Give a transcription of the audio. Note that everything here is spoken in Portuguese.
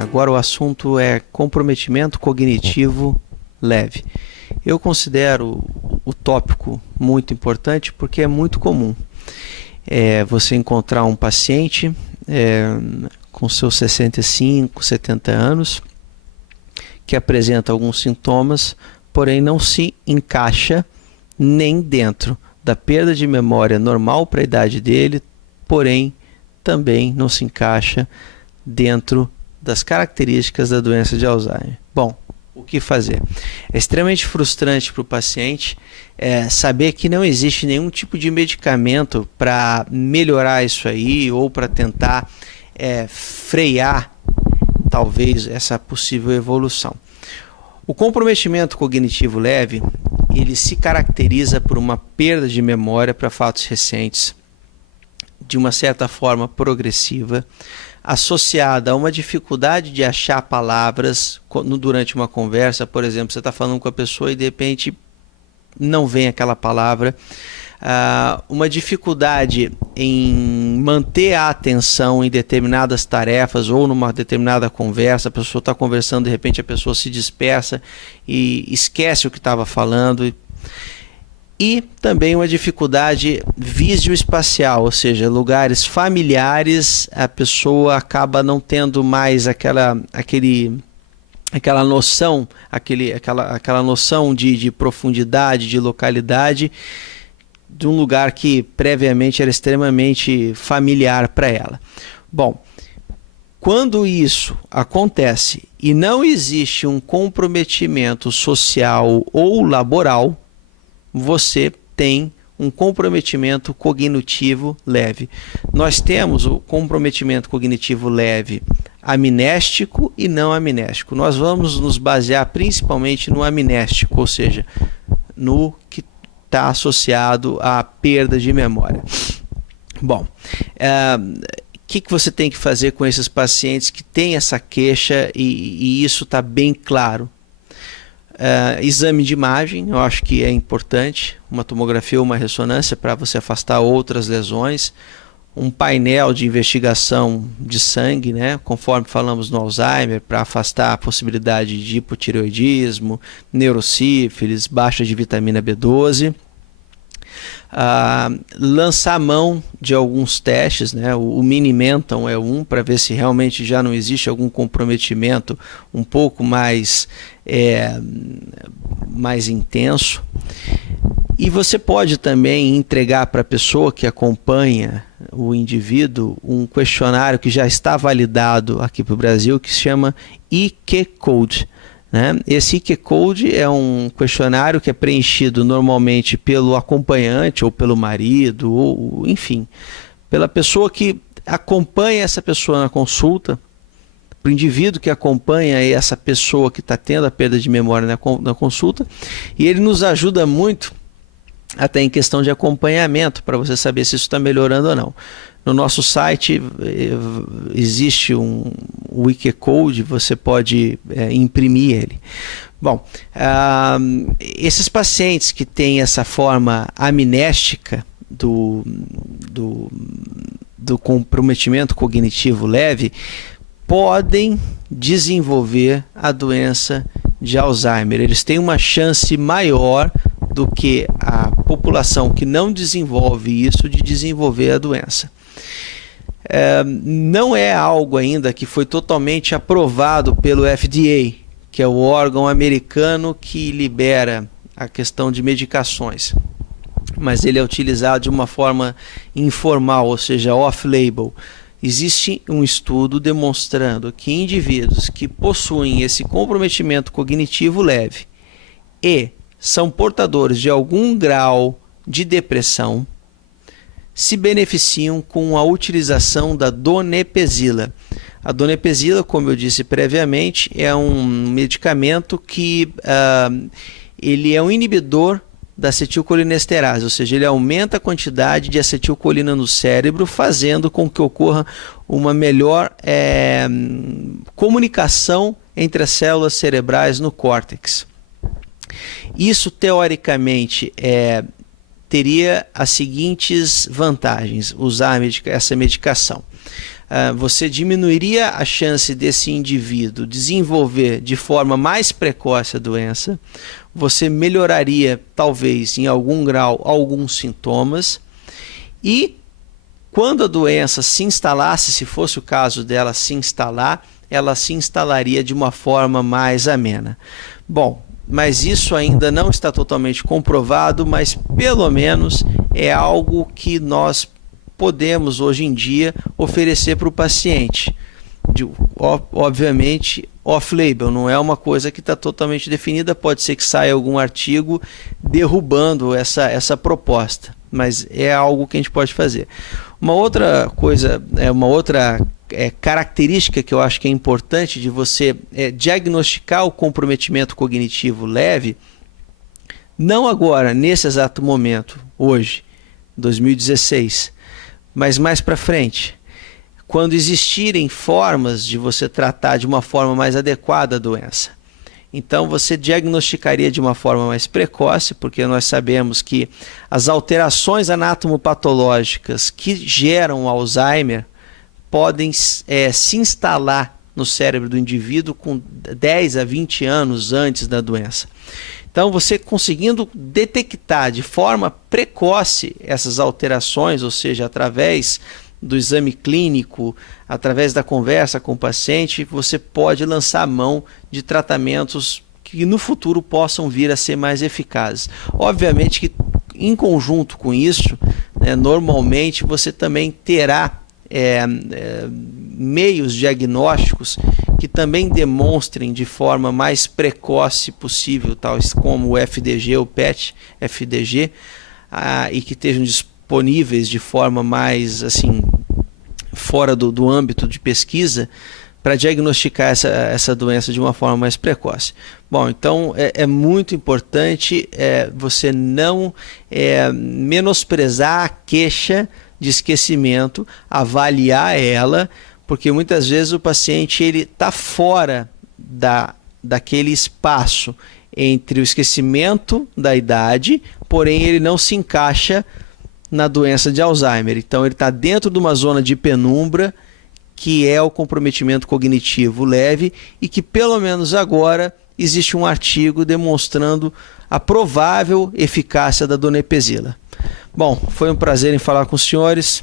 Agora o assunto é comprometimento cognitivo leve. Eu considero o tópico muito importante porque é muito comum você encontrar um paciente com seus 65, 70 anos que apresenta alguns sintomas, porém não se encaixa nem dentro da perda de memória normal para a idade dele, porém também não se encaixa dentro das características da doença de Alzheimer. Bom, o que fazer? É extremamente frustrante para o paciente saber que não existe nenhum tipo de medicamento para melhorar isso aí ou para tentar frear talvez essa possível evolução. O comprometimento cognitivo leve, ele se caracteriza por uma perda de memória para fatos recentes, de uma certa forma progressiva, associada a uma dificuldade de achar palavras durante uma conversa. Por exemplo, você está falando com a pessoa e de repente não vem aquela palavra. Uma dificuldade em manter a atenção em determinadas tarefas ou numa determinada conversa. A pessoa está conversando, de repente a pessoa se dispersa e esquece o que estava falando. E também uma dificuldade visioespacial, ou seja, lugares familiares, a pessoa acaba não tendo mais aquela noção, aquela noção de profundidade, de localidade, de um lugar que previamente era extremamente familiar para ela. Bom, quando isso acontece e não existe um comprometimento social ou laboral, você tem um comprometimento cognitivo leve. Nós temos o comprometimento cognitivo leve amnéstico e não amnéstico. Nós vamos nos basear principalmente no amnéstico, ou seja, no que está associado à perda de memória. Bom, o que você tem que fazer com esses pacientes que têm essa queixa e isso está bem claro? Exame de imagem, eu acho que é importante, uma tomografia ou uma ressonância para você afastar outras lesões, um painel de investigação de sangue, né, conforme falamos no Alzheimer, para afastar a possibilidade de hipotireoidismo, neurosífilis, baixa de vitamina B12. Lançar mão de alguns testes, né? O Mini-Menton é um, para ver se realmente já não existe algum comprometimento um pouco mais intenso. E você pode também entregar para a pessoa que acompanha o indivíduo um questionário que já está validado aqui para o Brasil, que se chama IQ-Code. Esse IQ-Code é um questionário que é preenchido normalmente pelo acompanhante ou pelo marido, ou enfim, pela pessoa que acompanha essa pessoa na consulta, para o indivíduo que acompanha essa pessoa que está tendo a perda de memória na consulta, e ele nos ajuda muito até em questão de acompanhamento, para você saber se isso está melhorando ou não. No nosso site existe o IQ-Code, você pode imprimir ele. Bom, esses pacientes que têm essa forma amnéstica do comprometimento cognitivo leve podem desenvolver a doença de Alzheimer. Eles têm uma chance maior do que a população que não desenvolve isso de desenvolver a doença. Não é algo ainda que foi totalmente aprovado pelo FDA, que é o órgão americano que libera a questão de medicações, mas ele é utilizado de uma forma informal, ou seja, off-label. Existe um estudo demonstrando que indivíduos que possuem esse comprometimento cognitivo leve e são portadores de algum grau de depressão se beneficiam com a utilização da donepezila. A donepezila, como eu disse previamente, é um medicamento que ele é um inibidor da acetilcolinesterase, ou seja, ele aumenta a quantidade de acetilcolina no cérebro, fazendo com que ocorra uma melhor comunicação entre as células cerebrais no córtex. Isso, teoricamente, teria as seguintes vantagens, usar essa medicação. você diminuiria a chance desse indivíduo desenvolver de forma mais precoce a doença, você melhoraria talvez em algum grau alguns sintomas, e quando a doença se instalasse, se fosse o caso dela se instalar, ela se instalaria de uma forma mais amena. Bom, mas isso ainda não está totalmente comprovado, mas pelo menos é algo que nós podemos hoje em dia oferecer para o paciente. Obviamente off-label, não é uma coisa que está totalmente definida, pode ser que saia algum artigo derrubando essa proposta, mas é algo que a gente pode fazer. Uma outra coisa, uma outra característica que eu acho que é importante de você diagnosticar o comprometimento cognitivo leve, não agora, nesse exato momento, hoje, 2016, mas mais para frente, quando existirem formas de você tratar de uma forma mais adequada a doença. Então você diagnosticaria de uma forma mais precoce, porque nós sabemos que as alterações anatomopatológicas que geram Alzheimer podem se instalar no cérebro do indivíduo com 10 a 20 anos antes da doença. Então você conseguindo detectar de forma precoce essas alterações, ou seja, através do exame clínico, através da conversa com o paciente, você pode lançar a mão de tratamentos que no futuro possam vir a ser mais eficazes. Obviamente que em conjunto com isso, normalmente você também terá meios diagnósticos que também demonstrem de forma mais precoce possível, tais como o FDG, o PET-FDG, e que estejam disponíveis de forma mais assim fora do âmbito de pesquisa para diagnosticar essa doença de uma forma mais precoce. Bom, então é muito importante você não menosprezar a queixa de esquecimento, avaliar ela, porque muitas vezes o paciente está fora daquele espaço entre o esquecimento da idade, porém ele não se encaixa na doença de Alzheimer. Então ele está dentro de uma zona de penumbra, que é o comprometimento cognitivo leve, e que pelo menos agora existe um artigo demonstrando a provável eficácia da donepezila. Bom, foi um prazer em falar com os senhores.